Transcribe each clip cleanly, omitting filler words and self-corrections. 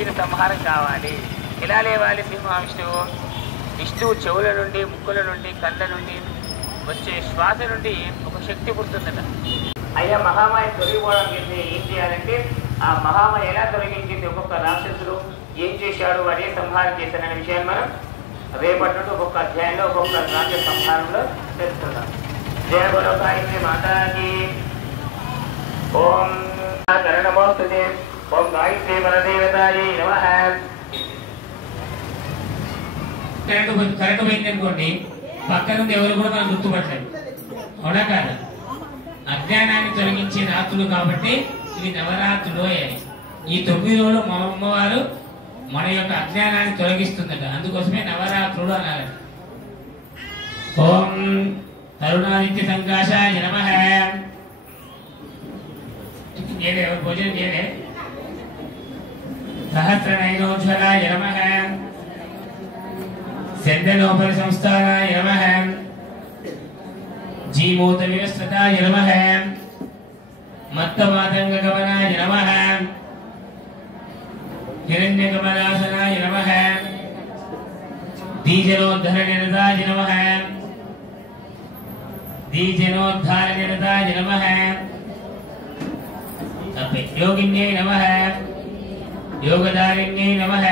దీని సంహారం కావాలి. ఎలా లేవాలి సింహావిష్ణువు? విష్ణువు చెవుల నుండి, ముక్కుల నుండి, కళ్ళ నుండి వచ్చే శ్వాస నుండి ఒక శక్తి పుడుతుందట. అయ్యా మహామాయ తొలగిపోవడానికి ఏం చేయాలంటే ఆ మహామాయ ఎలా తొలగించింది, ఒక్కొక్క రాక్షసుడు ఏం చేశాడు, వాడు ఏ సంహారం చేశాడనే విషయాన్ని మనం రేపటి నుండి ఒక్కొక్క అధ్యాయంలో ఒక్కొక్క రాజ్య సంహారంలో తెలుసుకుందాం. జయ బలో గాయత్రి మాతాకి. ఓం కరణమోస్తుతే. ఓం గాయత్రి వరదేవతాయై నమః. కరెంటు పోయిందనుకోండి, పక్క నుండి ఎవరు కూడా మనం గుర్తుపట్టలేదు. అవునా కాదా? అజ్ఞానాన్ని తొలగించే రాత్రులు కాబట్టి ఇవి నవరాత్రులు అయ్యాయి. ఈ 9 రోజులు మన అమ్మవారు మన యొక్క అజ్ఞానాన్ని తొలగిస్తుందట. అందుకోసమే నవరాత్రులు అన్నారు. ఓం తరుణాదిత్య సంకాశాయ నమః. ఎవరు భోజనం చేయలే? సహస్ర నయనోజ్వలాయ నమః. చందనోపరి సంస్థానాయ నమః. జీమూత వివస్త్రతాయ నమః. మత్తమాతంగ గమనాయ నమః. హిరణ్యకమలాసనాయ నమః. దీజనోద్ధరనిరతాయ నమః. దీజనోద్ధారనిరతాయ నమః. యోగిన్యై నమః. యోగదారిణ్యై నమః.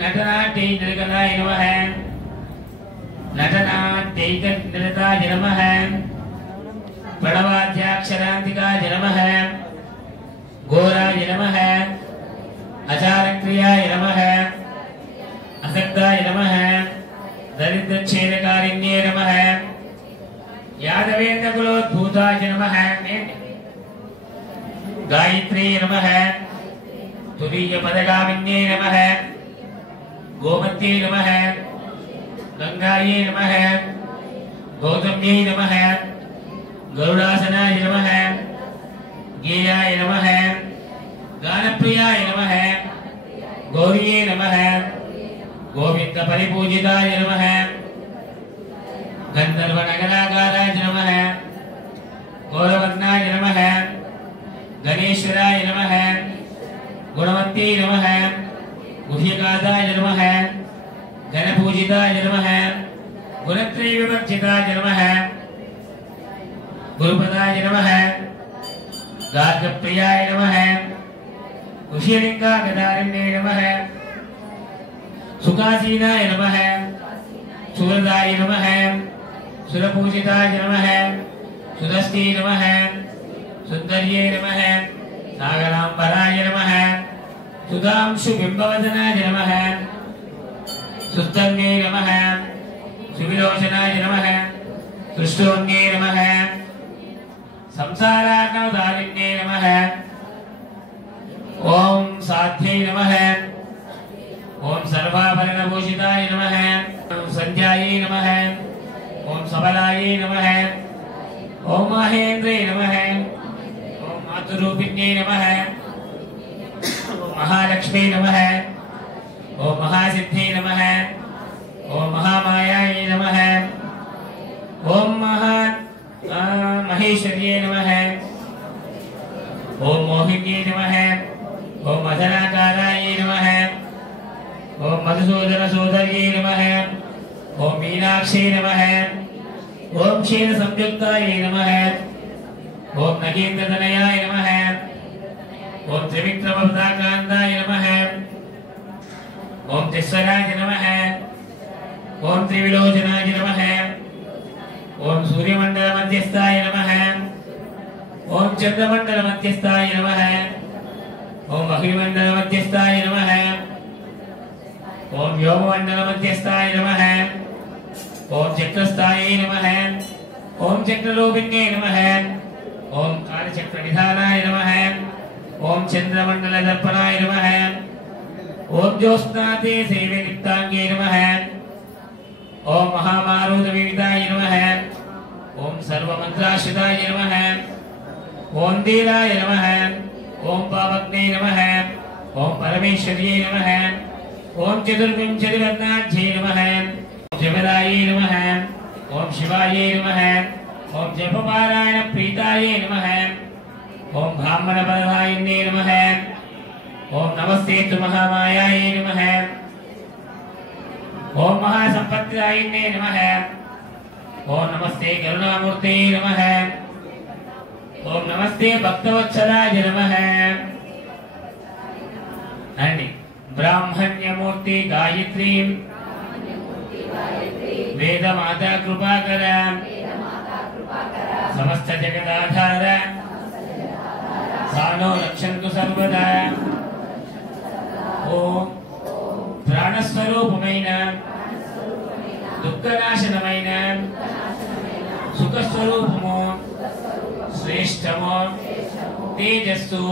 నటనాట్యైర్గదాయ నమః. నటనాట్యైర్గదాయ నమః. ప్రణవాధ్యాక్షరాంతికాయ నమః. ఘోరాయ నమః. అచారక్రియాయ నమః. అసక్తాయ నమః. దరిద్రచ్ఛేదకారిణ్యే నమః. యాదవేంద్రకులోద్భూతాయ నమః. గాయత్రీ నమః. తురీయ పదగామిన్యే నమః. గోమత్యై నమః. గంగాయై నమః. గౌతమ్యై నమః. గరుడాసనాయ నమః. గేయాయ నమః. గానప్రియాయ నమః. గౌరీయై నమః. గోవింద పరిపూజితాయ నమః. గంధర్వనగరాగారాయ నమః. గౌరవర్ణాయ నమః. గణేశ్వరాయ నమః. గుణవత్యై నమః. గుహ్యగాదాయ నమః. గణపూజితాయ నమః. గుణత్రయ వివర్జితాయ నమః. గురుపదాయ నమః. గార్గప్రియాయ నమః. ఋష్యలింగాగదారిణ్యే నమః. సుఖాసీనాయ నమః. సురదాయ నమః. సురపూజితాయ నమః. సుదస్తి నమః. సుందర్యే నమః. సాగరాంబరాయ నమః. సుధాంశు బింబవదనాయ నమః. సుస్తన్యే నమః. సువిలోచనాయ నమః. సృష్టోన్యే నమః. సంసారార్ణవదారిణ్యే నమః. ఓం సాధ్యై నమః. ఓం సర్వాభరణభూషితాయ నమః. ఓం సంధ్యాయై నమః. ఓం సబలాయై నమః. ఓం మహేంద్రే నమః. ఓం మాతృరూపిణ్యై నమః. ఓం మహాలక్ష్మీ నమః. ఓం మహాసిద్ధై నమః. ఓం మహామాయాయై నమః. ఓం మహేశ్వర్యై నమః. ఓం మోహిన్యై నమః. ఓం మదనాకారాయై నమః. ఓం మధుసూదన సోదర్యై నమః. ఓం మీనాక్షై నమః. ఓం క్షీర సంయుక్తాయై నమః. ఓం నగేంద్రతనయాయ నమః. ఓం త్రివిక్రమపతాకాంతాయ నమః. ఓం తిస్వరాయ నమః. ఓం త్రివిలోచనాయ నమః. ఓం సూర్యమండల మధ్యస్థాయ నమః. ఓం చంద్రమండల మధ్యస్థాయ నమః. ఓం అగ్నిమండల మధ్యస్థాయ నమః. ఓం వ్యోమమండల మధ్యస్థాయ నమః. ఓం చక్రస్థాయై నమః. ఓం చక్రరూపిణ్యై నమః. ఓం కాలచక్ర నిధానాయ నమః. ఓం చంద్రమండల దర్పణాయ నమః. ఓం జ్యోత్స్నాతే సేవనిక్తాంగే నమః. ఓం మహామారుత వివిధాయ నమః. ఓం సర్వమంత్రాశ్రితాయ నమః. ఓం దీనాయ నమః. ఓం పావగ్నే నమః. ఓం పరమేశ్వర్యై నమః. ఓం చతుర్వింశతివర్ణాఢ్యై నమః. ఓం జపదాయై నమః. ఓం శివాయై నమః. ఓం జపపారాయణ ప్రీతాయై నమః. ఓం బ్రాహ్మణ పరదాయిన్యై నమః. ओम नमस्ते तु महामायायै नमः। ओम महासंपत्तिदायिने नमः। ओम नमस्ते करुणामूर्ते नमः। ओम नमस्ते भक्तवत्सलाय नमः। अंडी ब्राह्मण्यमूर्ति गायत्री वेद माता कृपाकर समस्त जगदाधार सानो रक्षन्तु सर्वदा। ओम प्राणस्वरूपమైన దుఃఖనాశనమైన సుఖస్వరూపము శ్రేష్టము తేజస్సు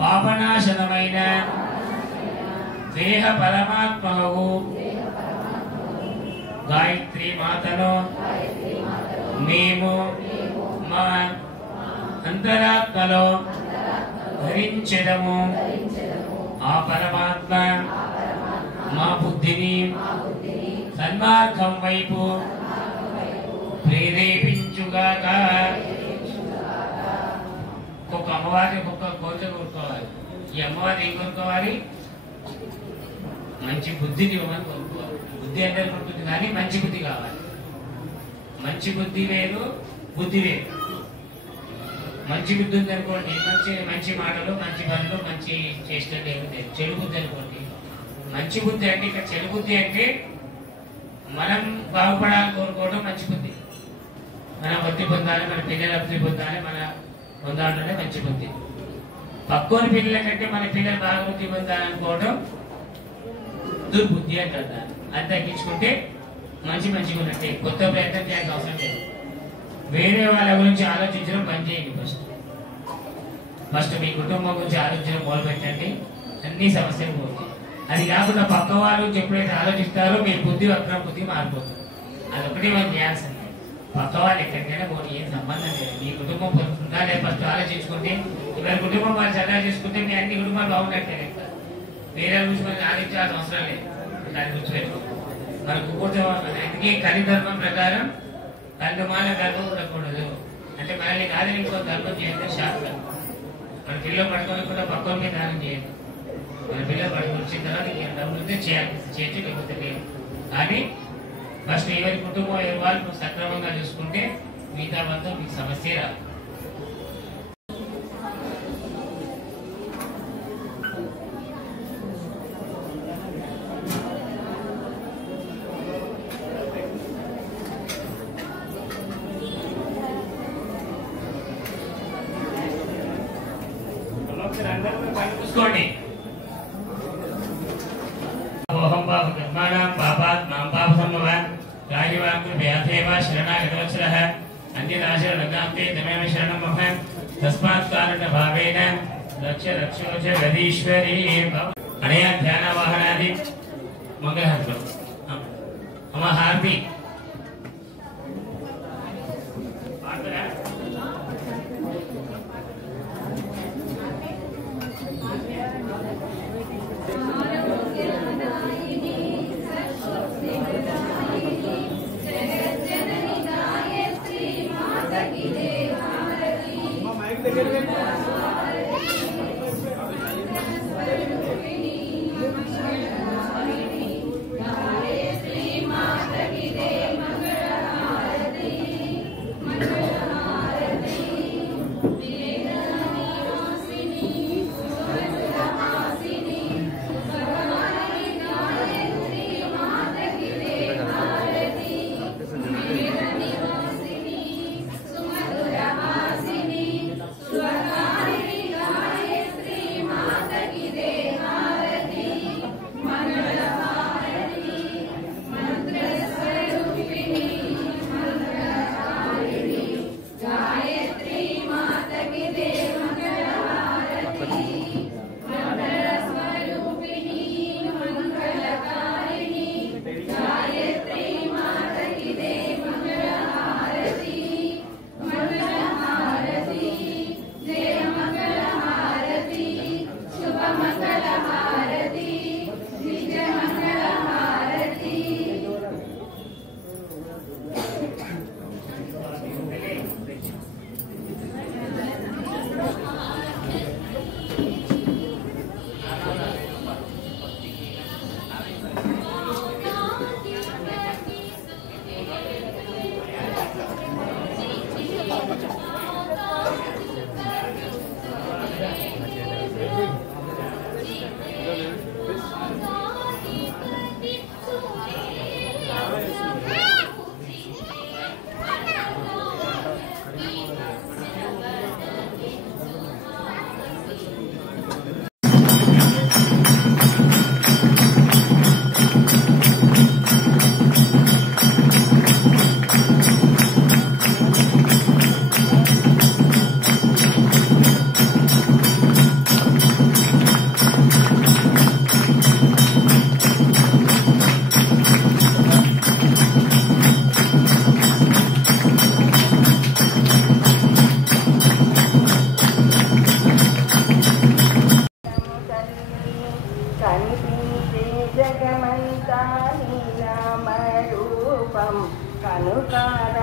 పాపనాశనమైన దేహ పరమాత్మవు గాయత్రి మాతను మేము మా అంతరాత్మలో ధరించెదము। ఆ పరమాత్మ మా బుద్ధిని సన్మార్గం వైపు ప్రేరేపించుగాక। ఒక్కొక్క అమ్మవారిని ఒక్కొక్క కోరిక కోరుకోవాలి। ఈ అమ్మవారిని ఏం కోరుకోవాలి? మంచి బుద్ధిని ఇవ్వమని కోరుకోవాలి। బుద్ధి అంటే ఉంటుంది కానీ మంచి బుద్ధి కావాలి। మంచి బుద్ధి వేరు, బుద్ధి వేరు। మంచి బుద్ధి ఉంది అనుకోండి, మంచి మాటలు, మంచి పనులు, మంచి చేష్టలు ఏముంటాయి। చెడు బుద్ధి అనుకోండి। మంచి బుద్ధి అంటే ఇక్కడ చెడు బుద్ధి అంటే మనం బాగుపడాలని కోరుకోవడం మంచి బుద్ధి। మనం వృత్తి పొందాలి, మన పిల్లల వృత్తి పొందాలి, మన పొందాలంటే మంచి బుద్ధి। పక్కోని పిల్లల కంటే మన పిల్లలు బాగా వృత్తి పొందాలనుకోవడం దుర్బుద్ధి అంటారు। అది తగ్గించుకుంటే మంచిగా ఉన్నట్టే। కొత్త ప్రయత్నం చేయాల్సిన అవసరం లేదు। వేరే వాళ్ళ గురించి ఆలోచించడం పని చేయండి। ఫస్ట్ మీ కుటుంబం గురించి ఆలోచించడం మొదలు పెట్టండి, అన్ని సమస్యలు పోతాయి। అది కాకుండా పక్క వాళ్ళ గురించి ఎప్పుడైతే ఆలోచిస్తారో మీ బుద్ధి వక్రం బుద్ధి మారిపోతుంది। అదొకటి మనం చేయాల్సింది। పక్క వాళ్ళు ఎక్కడికైనా పోనీ ఏం సంబంధం లేదు। మీ కుటుంబం పొందుతుందా లేదా ఫస్ట్ ఆలోచించుకుంటే, ఎవరి కుటుంబం వాళ్ళు చల్లగా చేసుకుంటే మీ అన్ని కుటుంబాలు బాగున్నట్టే। వేరే గురించి మనకి ఆలోచించాల్సిన అవసరం లేదు। దాని గురించి పెట్టు మనకు అందుకే కలి ధర్మం ప్రకారం కళ్ళుమాల ధర్మం ఉండకూడదు। అంటే మనల్ని కాదని ఇంకో ధర్మం చేయండి శాస్త్రం। మన పిల్లలు పడుకోకుండా పక్కన మీద దానం చేయండి। మన పిల్లలు పడుకుని వచ్చిన తర్వాత డబ్బులు చేయాలి, చేయొచ్చు లేకపోతే లేదు। కానీ ఫస్ట్ ఎవరి కుటుంబం ఎవరి వాళ్ళు సక్రమంగా చూసుకుంటే మిగతా మొత్తం మీకు సమస్య రాదు। చూసుకోండి। ఓహం పాప కర్మాణం పాపాత్ మాం పాప సంభవ రాజవాంకు వ్యాధేవ శరణాగతవత్సలః అన్యదాశరణగాంతే తమేవ శరణం మమ తస్మాత్ కారణ భావేన రక్ష రక్షోచ గదీశ్వరీ అనయా ధ్యాన వాహనాది మంగళహారతులు అమ్మ హారతి गायत्री माता की కనిపించే జగమంతా నీ నామరూపం కనుకార